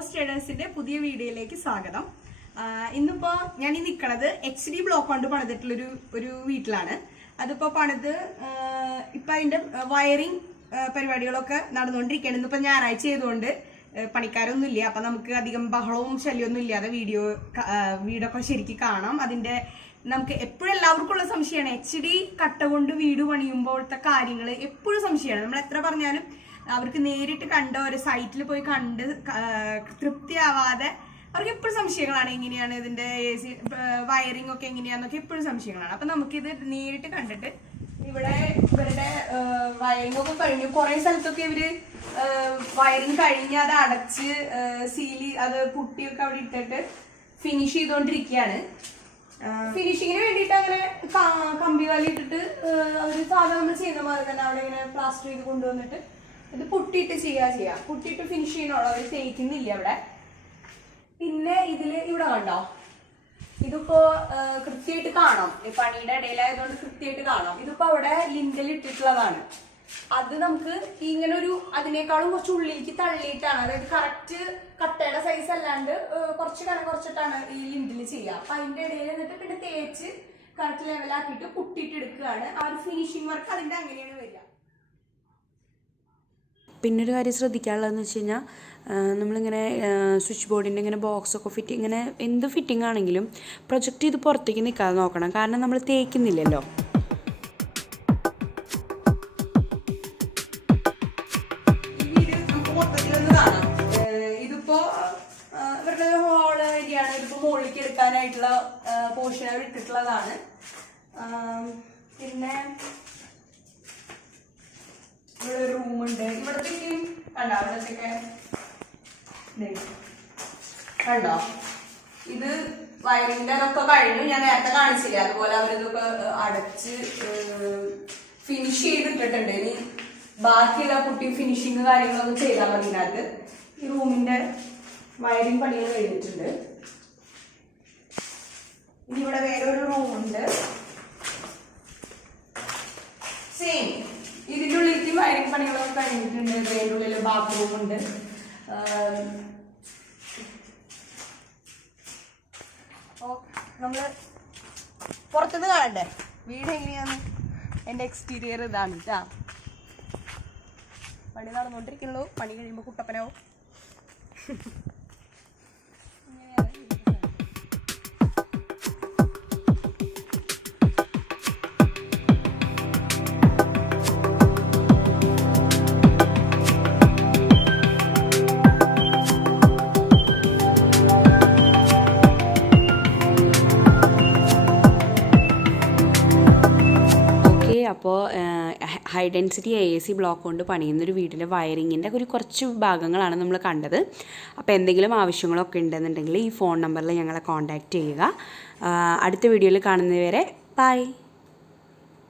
Boss ട്രേഡേഴ്സിന്റെ പുതിയ വീഡിയോയിലേക്ക് സ്വാഗതം. ഇന്നിപ്പോ ഞാൻ ഈ നിൽക്കുന്നത് HD ബ്ലോക്ക് കൊണ്ട് പണിതിട്ടുള്ള ഒരു വീട്ടിലാണ്. അതിപ്പോ പണിത് ഇപ്പൊ അതിന്റെ വയറിംഗ് പരിപാടികളൊക്കെ നടന്നുകൊണ്ടിരിക്കുകയാണ്. ഇന്നിപ്പോ ഞായറാഴ്ച ചെയ്തുകൊണ്ട് പണിക്കാരൊന്നും ഇല്ല. അപ്പൊ നമുക്ക് അധികം ബഹളവും ശല്യമൊന്നും ഇല്ലാതെ വീടൊക്കെ ശരിക്കും കാണാം. അതിന്റെ നമുക്ക് എപ്പോഴും എല്ലാവർക്കും ഉള്ള സംശയമാണ് HD കട്ട കൊണ്ട് വീട് പണിയുമ്പോഴത്തെ കാര്യങ്ങൾ എപ്പോഴും സംശയമാണ്. നമ്മൾ എത്ര പറഞ്ഞാലും അവർക്ക് നേരിട്ട് കണ്ട ഒരു സൈറ്റിൽ പോയി കണ്ട് തൃപ്തിയാവാതെ അവർക്ക് എപ്പോഴും സംശയങ്ങളാണ്. എങ്ങനെയാണ് ഇതിന്റെ വയറിംഗ് ഒക്കെ എങ്ങനെയാന്നൊക്കെ എപ്പോഴും സംശയങ്ങളാണ്. അപ്പൊ നമുക്കിത് നേരിട്ട് കണ്ടിട്ട് ഇവിടെ ഇവരുടെ വയറിംഗ് ഒക്കെ കഴിഞ്ഞു. കുറെ സ്ഥലത്തൊക്കെ ഇവര് വയറിംഗ് കഴിഞ്ഞ് അത് അടച്ച് സീലി അത് പുട്ടിയൊക്കെ അവിടെ ഇട്ടിട്ട് ഫിനിഷ് ചെയ്തോണ്ടിരിക്കുകയാണ്. ഫിനിഷിങ്ങിന് വേണ്ടിയിട്ട് അങ്ങനെ കമ്പി വാലി ഇട്ടിട്ട് അവര് സാധാരണ നമ്മൾ ചെയ്യുന്ന പോലെ തന്നെ അവിടെ ഇങ്ങനെ പ്ലാസ്റ്റർ ചെയ്ത് കൊണ്ടുവന്നിട്ട് ഇത് പുട്ടിയിട്ട് ചെയ്യാം. പുട്ടിയിട്ട് ഫിനിഷ് ചെയ്യണോളൂ, അവർ തേക്കുന്നില്ല അവിടെ. പിന്നെ ഇവിടെ കണ്ടോ, ഇതിപ്പോ കൃത്യമായിട്ട് കാണാം. പണിയുടെ ഇടയിലായതുകൊണ്ട് കൃത്യമായിട്ട് കാണാം. ഇതിപ്പോ അവിടെ ലിൻഡൽ ഇട്ടിട്ടുള്ളതാണ്. അത് നമുക്ക് ഇങ്ങനെ അതിനേക്കാളും കുറച്ച് ഉള്ളിലേക്ക് തള്ളിയിട്ടാണ്, അതായത് കറക്റ്റ് കട്ടയുടെ സൈസ് അല്ലാണ്ട് കുറച്ച് കനം കുറച്ചിട്ടാണ് ഈ ലിൻഡിൽ ചെയ്യുക. അപ്പൊ അതിന്റെ ഇടയിൽ എന്നിട്ട് പിന്നെ തേച്ച് കറക്റ്റ് ലെവലാക്കിയിട്ട് പുട്ടിയിട്ട് എടുക്കുകയാണ്. ആ ഒരു ഫിനിഷിംഗ് വർക്ക് അതിന്റെ അങ്ങനെയാണ് വരിക. പിന്നൊരു കാര്യം ശ്രദ്ധിക്കാനുള്ളതെന്ന് വെച്ച് കഴിഞ്ഞാൽ നമ്മളിങ്ങനെ സ്വിച്ച് ബോർഡിൻ്റെ ഇങ്ങനെ ബോക്സൊക്കെ ഇങ്ങനെ എന്ത് ഫിറ്റിംഗ് ആണെങ്കിലും പ്രൊജക്റ്റ് ചെയ്ത് പുറത്തേക്ക് നിൽക്കാതെ നോക്കണം. കാരണം നമ്മൾ തേക്കുന്നില്ലല്ലോ. ഇതിപ്പോ ഇവരുടെ ഹോള് ഏരിയയാണ്. ഇതിപ്പോ മുകളിലേക്ക് എടുക്കാനായിട്ടുള്ള പോർഷൻ അവർ ഇട്ടിട്ടുള്ളതാണ്. പിന്നെ ഇവിടെ ഒരു റൂമുണ്ട്. ഇവിടത്തേക്കും കണ്ടോ, ഇവിടത്തേക്ക് കണ്ടോ, ഇത് വയറിന്റെ അതൊക്കെ കഴിഞ്ഞു. ഞാൻ നേരത്തെ കാണിച്ചില്ല. അതുപോലെ അവരിതൊക്കെ അടച്ച് ഫിനിഷ് ചെയ്തിട്ടിട്ടുണ്ട്. ഇനി ബാക്കിയുള്ള കുട്ടി ഫിനിഷിങ് കാര്യങ്ങളൊക്കെ ചെയ്താൽ മതി. ഇതിനകത്ത് ഈ റൂമിന്റെ വയറിംഗ് പണികൾ കഴിഞ്ഞിട്ടുണ്ട്. ഇനി ഇവിടെ വേറൊരു റൂമുണ്ട്. സെയിം ഇതിന്റെ ഉള്ളിലേക്ക് വയറിംഗ് പണികളൊക്കെ കഴിഞ്ഞിട്ടുണ്ട്. ഇതിന്റെ ഉള്ളിൽ ബാത്റൂം ഉണ്ട്. നമ്മള് പുറത്തുനിന്ന് കാണണ്ടേ വീട് എങ്ങനെയാന്ന്. എന്റെ എക്സ്റ്റീരിയർ ഇതാണ് കേട്ടാ. പണി നടന്നുകൊണ്ടിരിക്കണല്ലോ. പണി കഴിയുമ്പോ കുട്ടപ്പനാവും. അപ്പോൾ ഹൈ ഡെൻസിറ്റി AAC ബ്ലോക്ക് കൊണ്ട് പണിയുന്നൊരു വീട്ടിലെ വയറിങ്ങിൻ്റെ കുറച്ച് ഭാഗങ്ങളാണ് നമ്മൾ കണ്ടത്. അപ്പോൾ എന്തെങ്കിലും ആവശ്യങ്ങളൊക്കെ ഉണ്ടെന്നുണ്ടെങ്കിൽ ഈ ഫോൺ നമ്പറിൽ ഞങ്ങളെ കോൺടാക്റ്റ് ചെയ്യുക. അടുത്ത വീഡിയോയിൽ കാണുന്നതുവരെ ബൈ.